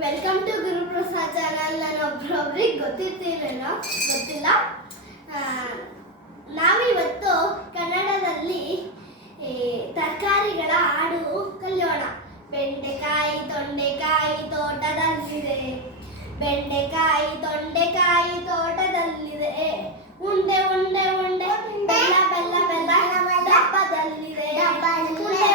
Welcome to Guruprasad channel. ನಾನು ಒಬ್ಬರೊಬ್ರಿಗೆ ಗೊತ್ತಿಲ್ಲ. ನಾವಿವತ್ತು ಕನ್ನಡದಲ್ಲಿ ತರಕಾರಿಗಳ ಹಾಡು ಕಲಿಯೋಣ. ಬೆಂಡೆಕಾಯಿ ತೊಂಡೆಕಾಯಿ ತೋಟದಲ್ಲಿದೆ, ಬೆಂಡೆಕಾಯಿ ತೊಂಡೆಕಾಯಿ ತೋಟದಲ್ಲಿದೆ, ಉಂಡೆ ಉಂಡೆ ಉಂಡೆ ಬೆಲ್ಲ ಬೆಲ್ಲ ಬೆಲ್ಲ ಡಬ್ಬದಲ್ಲಿದೆ, ಉಂಡೆ